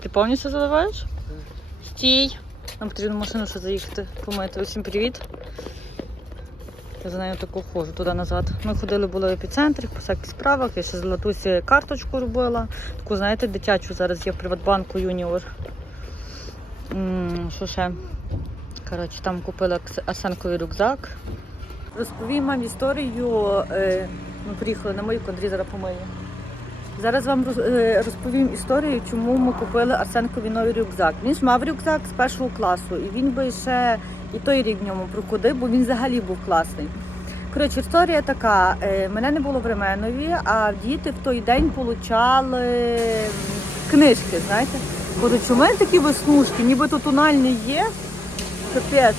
Ти повністю заливаєш? Стій. Нам потрібно машину ще заїхати, помити. Усім привіт. Я за нею таку ходжу туди-назад. Ми ходили були в епіцентрі, по всяких справах. Я ще з Латусі карточку робила. Таку, знаєте, дитячу зараз є в Приватбанку Юніор. Що ще? Коротше, там купила Арсенковий рюкзак. Розповім вам історію. е, Ми приїхали на мийку, Андрій зараз помиє. Зараз вам е, розповім історію, чому ми купили Арсенкові новий рюкзак. Він ж мав рюкзак з першого класу, і він би ще і той рік в ньому проходив, бо він взагалі був класний. Коротше, історія така: е, мене не було в Ременові, а діти в той день получали книжки, знаєте. Коротше, у мене такі веснушки, ніби тональні є. Капець.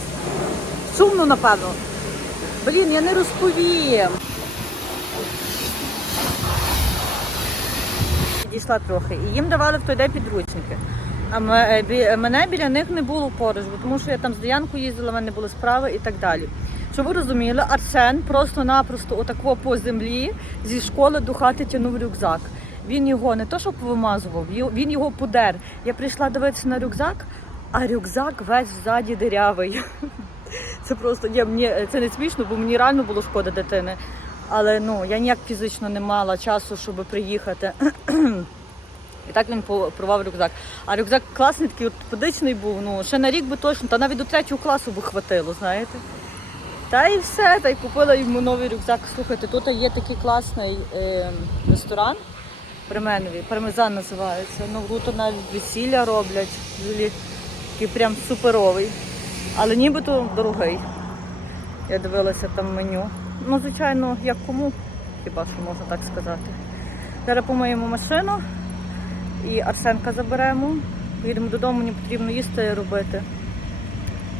Шумно, напевно. Блін, я не розповім. Підійшла трохи. І їм давали в той день підручники. А е, бі- мене біля них не було поруч, бо тому що я там з Даянкою їздила, в мене були справи і так далі. Щоб ви розуміли, Арсен просто-напросто отакво по землі зі школи до хати тянув рюкзак. Він його не то, що повимазував, він його подер. Я прийшла дивитися на рюкзак, а рюкзак весь ззаді дирявий. Це просто ні, мені це не смішно, бо мені реально було шкода дитини. Але ну я ніяк фізично не мала часу, щоб приїхати. І так він по- порвав рюкзак. А рюкзак класний, такий ортопедичний був. Ну ще на рік би точно, та навіть до третього класу би хватило, знаєте. Та і все, та й купила йому новий рюкзак. Слухайте, тут є такий класний е, ресторан Применові, пармезан називається. Ну, тут навіть весілля роблять. Такий прям суперовий. Але нібито дорогий. Я дивилася там меню. Ну, звичайно, як кому, хіба що можна так сказати. Зараз помиємо машину і Арсенка заберемо. Їдемо додому, мені потрібно їсти робити.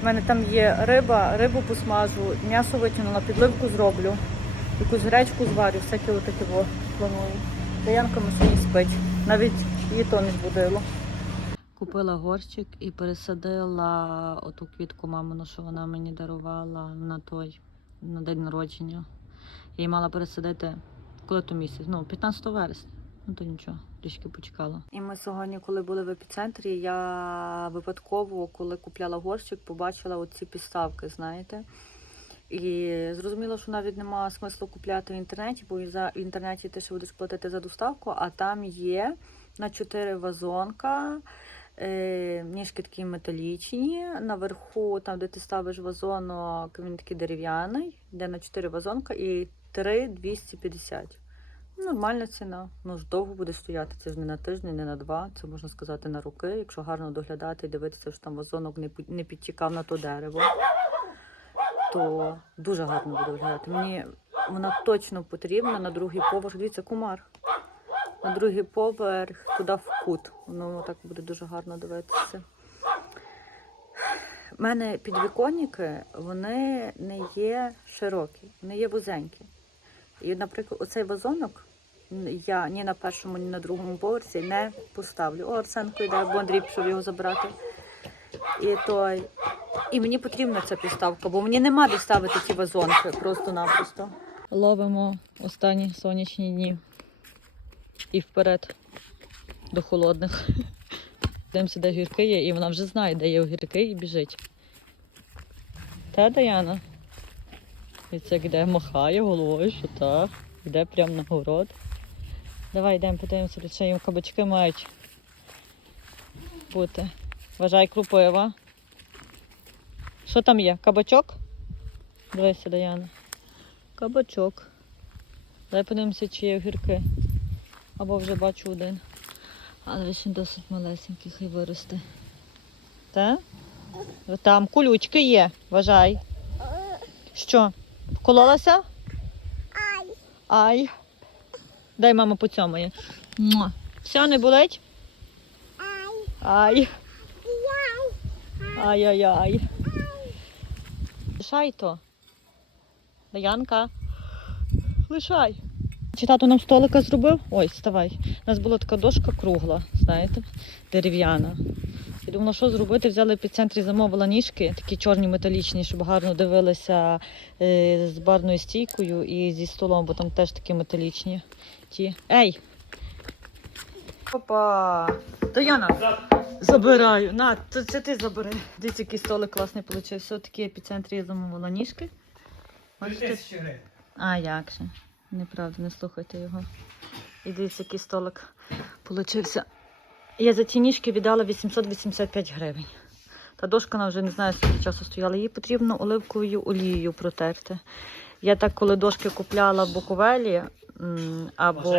У мене там є риба, рибу посмажу, м'ясо витягнула, підливку зроблю, якусь гречку зварю, всяке отаке планую. Даянка машині спить. Навіть її то не збудило. Купила горщик і пересадила оту квітку мамину, що вона мені дарувала на той на день народження. Я її мала пересадити коли то місяць, ну 15 вересня. Ну то нічого, трішки почекала. І ми сьогодні, коли були в епіцентрі, я випадково, коли купляла горщик, побачила оці підставки, знаєте. І зрозуміло, що навіть немає смислу купляти в інтернеті, бо за в інтернеті ти ще будеш платити за доставку, а там є на 4 вазонка. Е, ніжки такі металічні. Наверху, там, де ти ставиш вазонок, він такий дерев'яний, йде на 4 вазонка і 3 250. Нормальна ціна. Ну ж довго буде стояти. Це ж не на тиждень, не на два. Це можна сказати на руки. Якщо гарно доглядати і дивитися, що там вазонок не, підтікав на то дерево, то дуже гарно буде виглядати. Мені вона точно потрібна на другий поверх. Дивіться, кумар. На другий поверх туди в кут. Воно так буде дуже гарно дивитися. У мене підвіконники, вони не є широкі, вони є вузенькі. І, наприклад, оцей вазонок я ні на першому, ні на другому поверсі не поставлю. О, Арсенко йде, бо Андрій пішов його забрати. І той. І мені потрібна ця підставка, бо мені нема де ставити ті вазонки просто-напросто. Ловимо останні сонячні дні і вперед до холодних. Дивимося, де гірки є, і вона вже знає, де є огірки, і біжить. Та, Даяна? І це йде, махає головою, що так. Йде прямо на город. Давай йдемо, подивимося, ще їм кабачки мають бути. Вважай крупива. Що там є? Кабачок? Дивися, Даяна. Кабачок. Дай подивимося, чи є огірки. Або вже бачу один. Але він досить малесенький, хай виросте. Та? Там кулючки є, вважай. Що? Вкололася? Ай, Ай. Дай мама поцьомає. Муа. Все, не болить? ай, Ай. яй, Ай-яй-яй. Лишай то. Даянка. Лишай. Чи тато нам столика зробив? Ой, вставай. У нас була така дошка кругла, знаєте, дерев'яна. Я думала, що зробити. Взяли в епіцентрі, замовила ніжки, такі чорні металічні, щоб гарно дивилися е, з барною стійкою і зі столом, бо там теж такі металічні. Ті. Ей! Опа! Даяна, забираю. На, це, це ти забери. Дивіться, який столик класний вийшов. Все таки епіцентрі я замовила ніжки. Бачите? 3000 гривень. А як же? Неправда, не слухайте його. І дивіться, який столик получився. Я за ці ніжки віддала 885 гривень. Та дошка вона вже не знаю, скільки часу стояла. Її потрібно оливковою олією протерти. Я так, коли дошки купляла в Буковелі або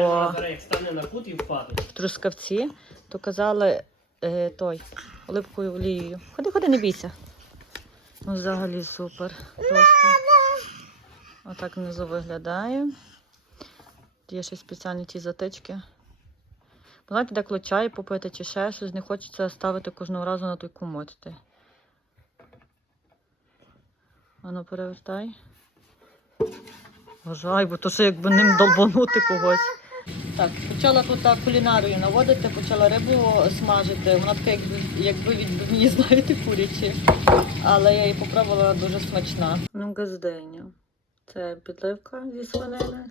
як стане на кут і впаде. в Трускавці, то казали е, той оливковою олією. Ходи, ходи, не бійся. Ну, взагалі супер. Просто. Отак внизу виглядає. Є ще спеціальні ті затички. Знаєте, деколи чай попити чи ще щось, не хочеться ставити кожного разу на той комод. Ану, перевертай. Вважай, бо то ще якби ним долбанути когось. Так, почала тут кулінарію наводити, почала рибу смажити. Вона така, якби, якби відбивні, знаєте, курячі. Але я її попробувала дуже смачна. Ну, газдиня. Це підливка зі свинини.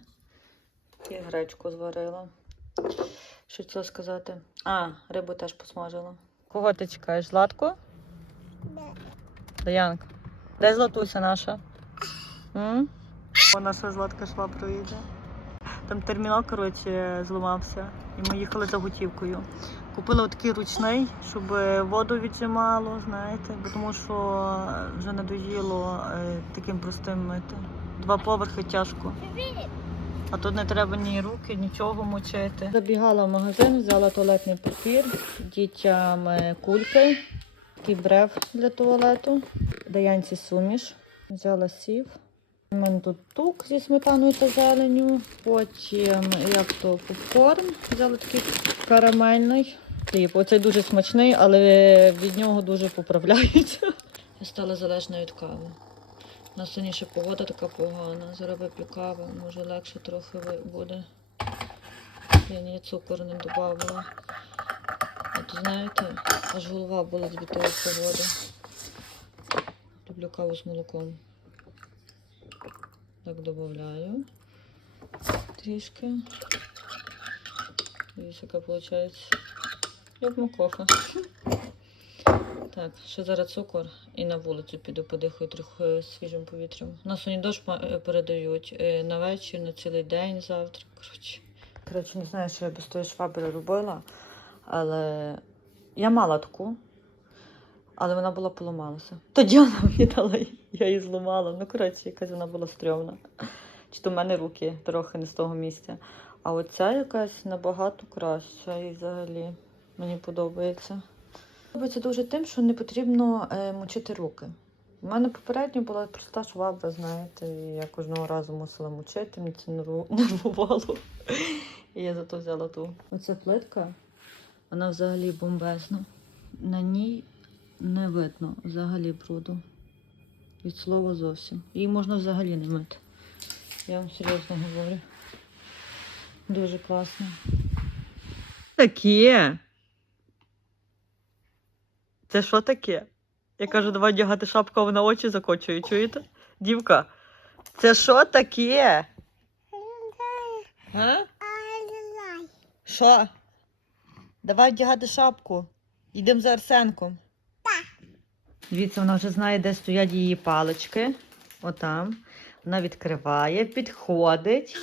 І гречку зварила. Що це сказати? А, рибу теж посмажила. Кого ти чекаєш? Златку? Даянка. Де Златуся наша? М? О, наша Златка йшла проїде. Там термінал, коротше, зламався. І ми їхали за готівкою. Купила отакий ручний, щоб воду віджимало, знаєте, бо тому що вже надоїло е, таким простим мити. Два поверхи тяжко. А тут не треба ні руки, нічого мочити. Забігала в магазин, взяла туалетний папір, дітям е, кульки, такий брев для туалету, даянці суміш, взяла сів. У мене тут тук зі сметаною та зеленю. Потім як то попкорн. Взяла такий карамельний. Хліб. Оцей дуже смачний, але від нього дуже поправляють. Я стала залежна від кави. У сьогодні ще погода така погана. Зараз вип'ю каву, може легше трохи буде. Я ні цукор не додавала. От знаєте, аж голова болить від тої погоди. Люблю каву з молоком. Так додаю. Трішки. Дивіться, яка виходить. Як макофа. Так, ще зараз цукор і на вулицю піду подихаю трохи свіжим повітрям. У нас сьогодні дощ е, передають е, на вечір, на цілий день завтра. Коротше. Коротше, не знаю, що я без тої швабри робила, але я мала таку, але вона була поламалася. Тоді вона мені дала, я її зламала. Ну, коротше, якась вона була стрьомна. Чи то в мене руки трохи не з того місця. А оця якась набагато краща і взагалі мені подобається. Подобається дуже тим, що не потрібно е, мочити руки. У мене попередньо була проста швабра, знаєте, і я кожного разу мусила мочити, мені це нервувало. І я зато взяла ту. Оця плитка, вона взагалі бомбезна. На ній не видно взагалі бруду. Від слова зовсім. Її можна взагалі не мити. Я вам серйозно говорю. Дуже класно. Таке. Це що таке? Я кажу, давай одягати шапку, а вона очі закочує, чуєте? Дівка, це що таке? А? Що? Давай одягати шапку. Йдемо за Арсенком. Дивіться, вона вже знає, де стоять її палички. Отам. Вона відкриває, підходить,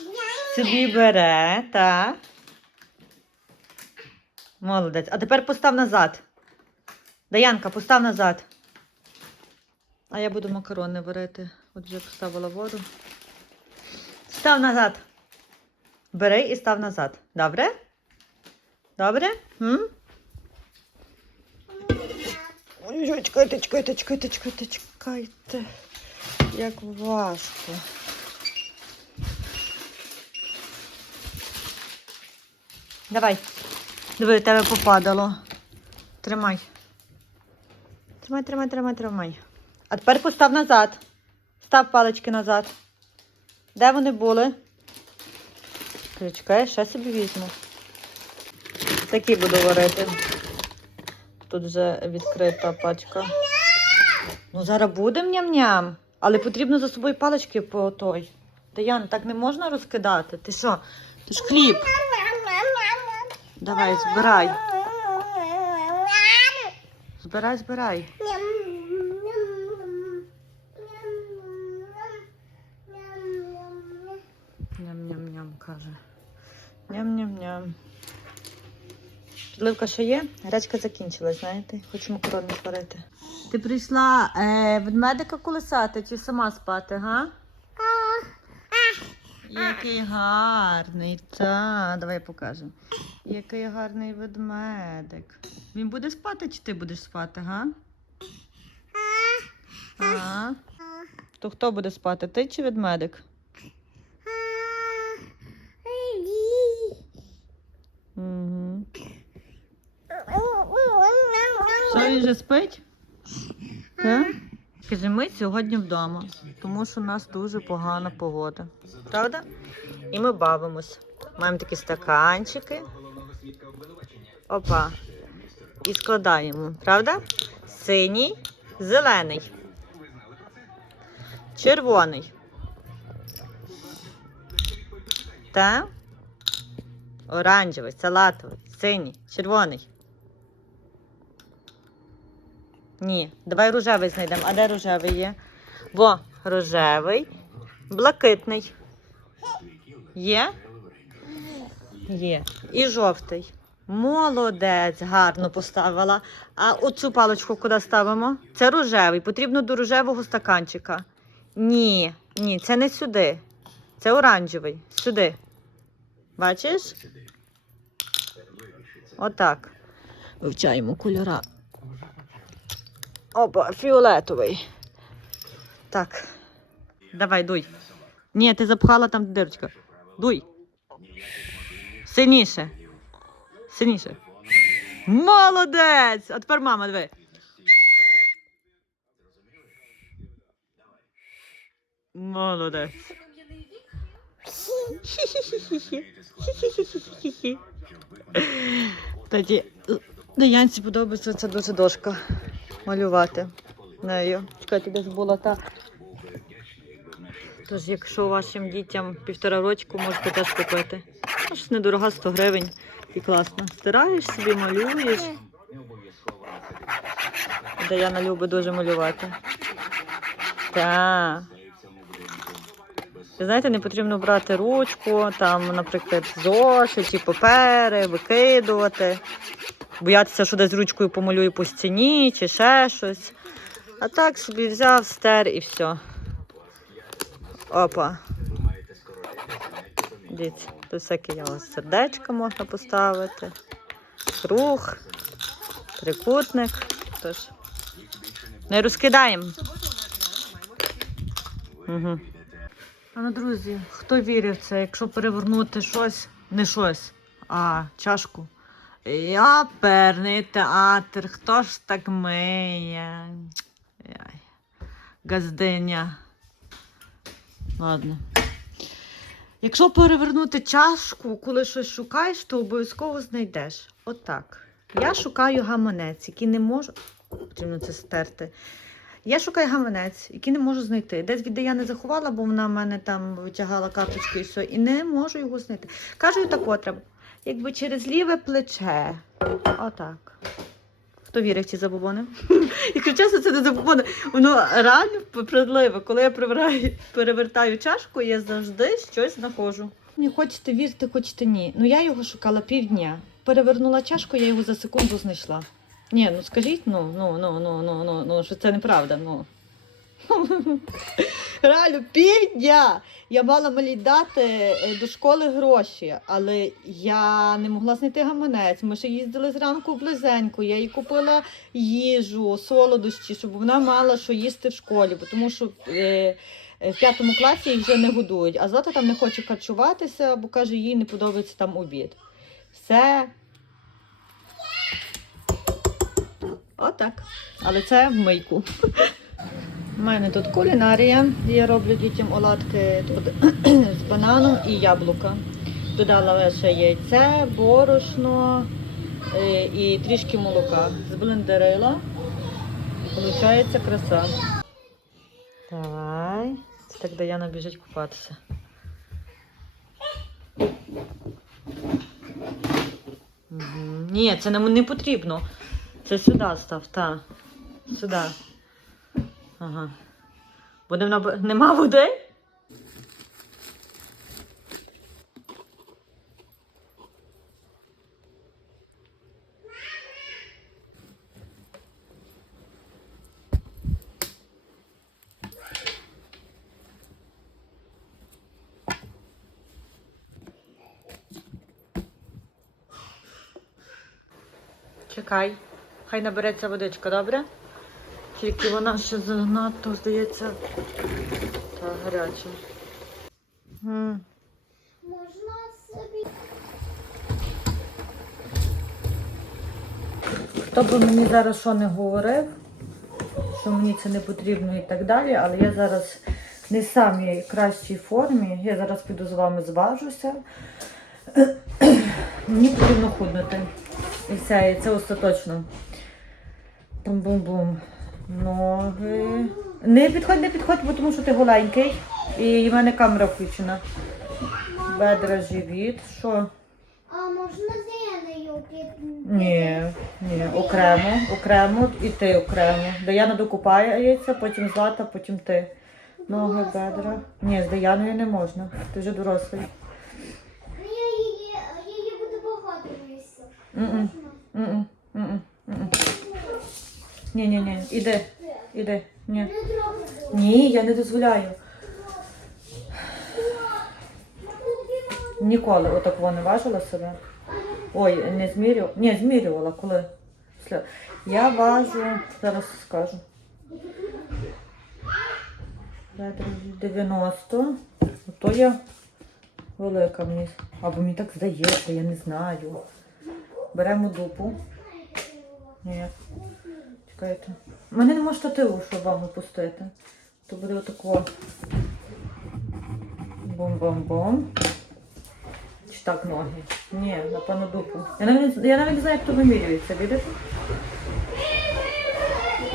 собі бере, так. Молодець. А тепер постав назад. Даянка, постав назад. А я буду макарони варити. От вже поставила воду. Став назад. Бери і став назад. Добре? Добре? М? Ой, чекайте, чекайте, чекайте, чекайте, чекайте. Як важко. Давай. Диви, тебе попадало. Тримай. Тримай, тримай, тримай, тримай. А тепер постав назад. Став палички назад. Де вони були? Я ще собі візьму. Такі буду варити. Тут вже відкрита пачка. Ну, зараз буде ням-ням. Але потрібно за собою палички по той. Даян, так не можна розкидати. Ти що? Ти ж хліб. Давай, збирай. Збирай, збирай. Ням-ням-ням, каже. Ням-ням-ням. Підливка ще є? Гречка закінчилась, знаєте? Хочу макарони сварити. Ти прийшла е, ведмедика колесати чи сама спати, га? Який гарний, та, давай покажемо. Який гарний ведмедик. Він буде спати чи ти будеш спати, га? А? То хто буде спати? Ти чи ведмедик? Угу. Що він вже спить? Так? Каже, ми сьогодні вдома, тому що у нас дуже погана погода. Правда? І ми бавимось. Маємо такі стаканчики. Опа. І складаємо, правда? Синій, зелений, червоний. Та? Оранжевий, салатовий, синій, червоний. Ні, давай рожевий знайдемо. А де рожевий є? Во, рожевий, блакитний. Є? Є. І жовтий. Молодець, гарно поставила. А оцю паличку куди ставимо? Це рожевий. Потрібно до рожевого стаканчика. Ні, ні, це не сюди. Це оранжевий. Сюди. Бачиш? Отак. Вивчаємо кольора. Опа, фіолетовий. Так. Давай, дуй. Ні, ти запхала там дирочка. Дуй. Сильніше. Сильніше. Молодець! А тепер мама, диви. Молодець. Тоді Даянці подобається ця дуже дошка малювати нею. Чекайте, десь була та. Тож, якщо вашим дітям півтора рочку, можете теж купити. Щось недорога 100 гривень і класно. Стираєш собі, малюєш. Даяна любить дуже малювати. Так. Знаєте, не потрібно брати ручку, там, наприклад, зошит чи папери, викидувати, боятися, що десь ручкою помалюю по стіні чи ще щось. А так собі взяв, стер і все. Опа. Дивіться, тут всяке є ось сердечко можна поставити, круг, трикутник. Тож, не розкидаємо. Угу. А ну, друзі, хто вірив це, якщо перевернути щось, не щось, а чашку. Яперний театр, хто ж так миє? Газдиня. Ладно. Якщо перевернути чашку, коли щось шукаєш, то обов'язково знайдеш. Отак. Я шукаю гаманець, який не можу. Потрібно це стерти. Я шукаю гаманець, який не можу знайти. Десь від я не заховала, бо вона в мене там витягала карточку і все, і не можу його знайти. Кажу, так треба. Якби через ліве плече. Отак. Хто вірить в ці забобони? Якщо чесно, це не забобони. Воно реально правдиве. Коли я перевертаю, чашку, я завжди щось знаходжу. Не хочете вірити, хочете ні. Ну я його шукала півдня. Перевернула чашку, я його за секунду знайшла. Ні, ну скажіть, ну, ну, ну, ну, ну, ну, ну, що це неправда, ну. Реально, півдня! Я мала малій дати е, до школи гроші, але я не могла знайти гаманець. Ми ще їздили зранку близенько. Я їй купила їжу, солодощі, щоб вона мала що їсти в школі, тому що е, е, в п'ятому класі їх вже не годують, а Злата там не хоче харчуватися, бо каже, їй не подобається там обід. Все. Отак. Але це в мийку. У мене тут кулінарія. Я роблю дітям оладки тут з бананом і яблука. Додала лише яйце, борошно е, і трішки молока. Зблендерила. Получається краса. Давай. Це так Даяна біжить купатися. Ні, це нам не потрібно. Це сюди став, так. Сюди. Ага. Будемо наб... Нема води? Чекай. Хай набереться водичка, добре? Тільки вона ще занадто, здається, та гаряча. Можна собі. Хто би мені зараз що не говорив, що мені це не потрібно і так далі, але я зараз не в самій кращій формі. Я зараз піду з вами зважуся. Мені потрібно худнути. І все, і це остаточно. Бум-бум-бум. Ноги. Не підходь, не підходь, бо тому що ти голенький. І в мене камера включена. Бедра, живіт. Що? А можна під... Ні, ні, окремо, окремо і ти окремо. Даяна докупається, потім Злата, потім ти. Ноги, бедра. Ні, з Даяною не можна. Ти вже дорослий. Ну, Я її, її буде багато місця. М-м, м-м, м-м, м-м. Ні, ні, ні, іди, іди. Ні. Не. Ні, я не дозволяю. Ніколи отак вона важила себе. Ой, не змірювала. Ні, змірювала, коли. Я важу, зараз скажу. 90. То я велика мені. Або мені так здається, я не знаю. Беремо дупу. Ні. Чекайте. У мене нема штативу, щоб вам опустити. То буде отако. Бом-бом-бом. Чи так ноги? Ні, напевно дупу. Я навіть, я навіть не знаю, як то вимірюється, бачите?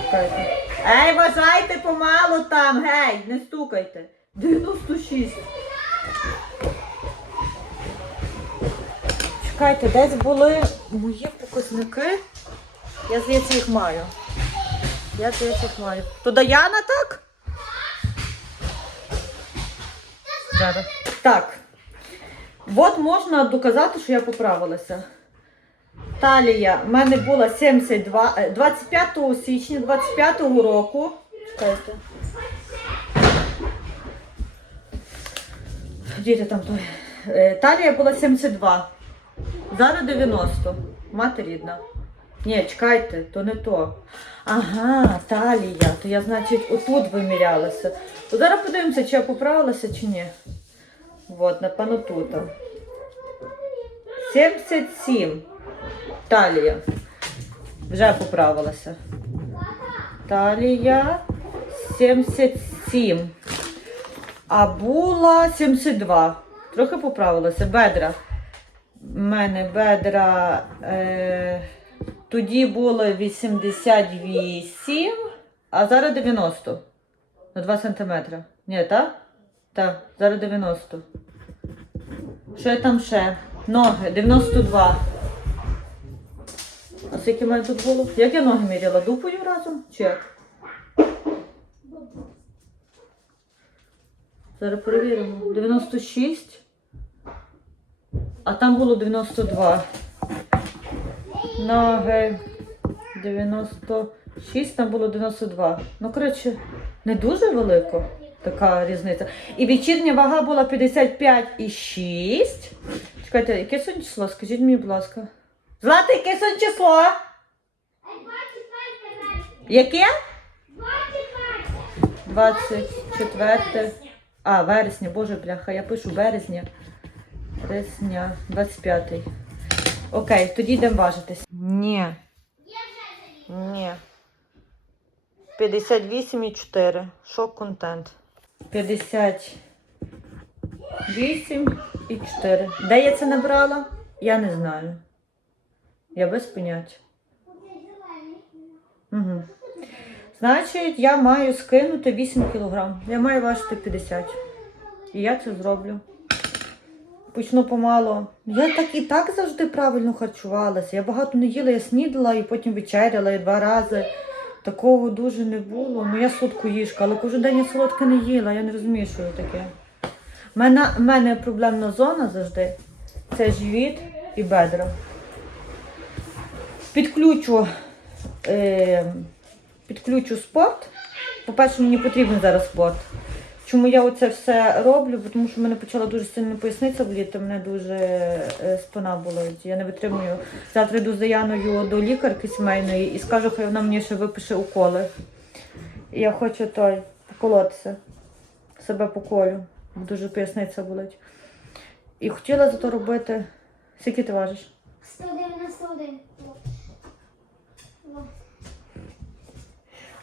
Чекайте. Ей, вважайте помалу там, гей, не стукайте. 96. Чекайте, десь були мої показники. Я здається їх маю. Я їх маю. То Даяна так? Зараз. Так. От можна доказати, що я поправилася. Талія в мене була 72, е, 25 січня 25 року. Чекайте. Діти там той. Е, Талія була 72. Зараз 90. Мати рідна. Ні, чекайте, то не то. Ага, талія. То я, значить, отут вимірялася. От зараз подивимося, чи я поправилася, чи ні. От, напевно, тут. 77. Талія. Вже поправилася. Талія 77. А була 72. Трохи поправилася. Бедра. У мене бедра е, тоді було 88, а зараз 90. На 2 сантиметри. Ні, так? Так, зараз 90. Що там ще? Ноги 92. А скільки в мене тут було? Як я ноги міряла? Дупою разом? Чи як? Зараз перевіримо. 96. А там було 92. Ноги 96, там було 92. Ну, коротше, не дуже велика така різниця. І вечірня вага була 55,6. Чекайте, яке сьогодні число? Скажіть мені, будь ласка. Злата, яке сьогодні число? Яке? 24. А, вересня, боже бляха, я пишу березня. Вересня, 25. Окей, тоді йдемо важитись. Ні. Ні. 58,4. Шок контент. 58,4. Де я це набрала? Я не знаю. Я без поняття. Угу. Значить, я маю скинути 8 кг. Я маю важити 50. І я це зроблю. Почну помало. Я так і так завжди правильно харчувалася. Я багато не їла, я снідала і потім вечеряла і два рази. Такого дуже не було. Ну я солодкоїжка, але кожен день я солодке не їла. Я не розумію, що таке. У мене, мене проблемна зона завжди. Це живіт і бедра. Підключу, е, підключу спорт. По-перше, мені потрібен зараз спорт. Чому я оце все роблю? Бо Тому що в мене почала дуже сильно поясниця боліти, мене дуже е, спина болить. Я не витримую. Завтра йду з Даяною до лікарки сімейної і скажу, хай вона мені ще випише уколи. І я хочу той поколотися. Себе поколю, дуже поясниця болить. І хотіла зато робити. Скільки ти важиш? 191. Во.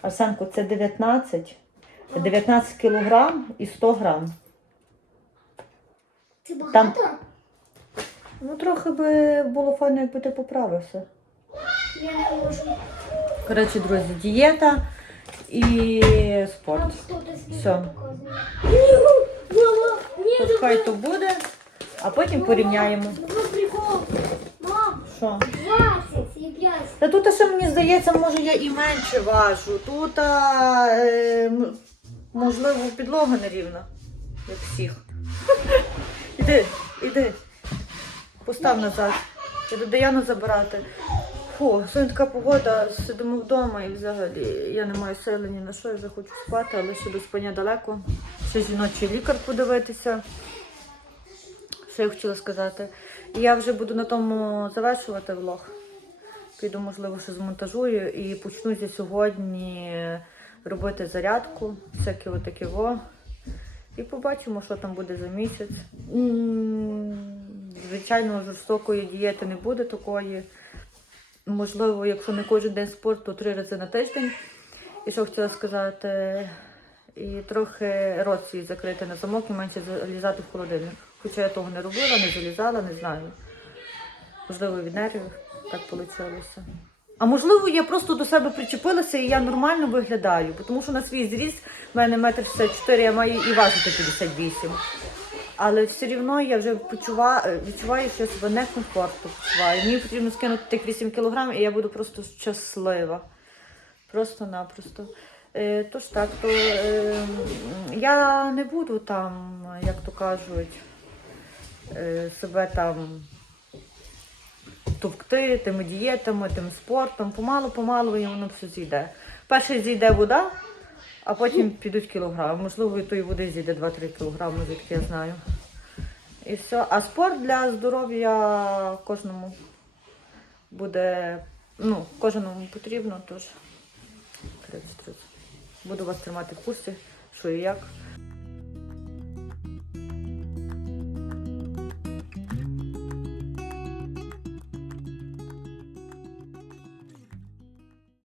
Арсенко, це 19. 19 кілограм і 100 грам. Це Там- багато? Ну, трохи би було файно, якби ти поправився. Я не можу. Коротше, друзі, дієта і спорт. Там хтось Все. показує. Мама, ні, Тут хай то буде, а потім порівняємо. Ну, прикол. Мам, Що? 20 і 5. Та тут ще мені здається, може я і менше важу. Тут, а, е, м- можливо, підлога нерівна, як всіх. Іди, іди. Постав назад. Я до Даяну забирати. Фу, сьогодні така погода, сидимо вдома і взагалі я не маю сили ні на що, я вже хочу спати, але ще до спання далеко. Ще жіночий лікар подивитися. Що я хотіла сказати? І я вже буду на тому завершувати влог. Піду, можливо, що змонтажую і почну зі сьогодні робити зарядку, всяке отаке во. І побачимо, що там буде за місяць. Звичайно, жорстокої дієти не буде такої. Можливо, якщо не кожен день спорт, то три рази на тиждень. І що хотіла сказати, і трохи рот закрити на замок і менше залізати в холодильник. Хоча я того не робила, не залізала, не знаю. Можливо, від нервів так вийшло. А можливо, я просто до себе причепилася і я нормально виглядаю, тому що на свій зріст в мене метр 64, я маю і важити 58. Але все рівно я вже почуваю, відчуваю, що я себе некомфортно почуваю. Мені потрібно скинути тих 8 кілограм, і я буду просто щаслива. Просто-напросто. Е, тож так, то е, я не буду там, як то кажуть, е, себе там товкти тими дієтами, тим спортом. Помалу-помалу і воно все зійде. Перше зійде вода, а потім підуть кілограми. Можливо, і тої води зійде 2-3 кілограми, звідки я знаю. І все. А спорт для здоров'я кожному буде, ну, кожному потрібно, тож буду вас тримати в курсі, що і як.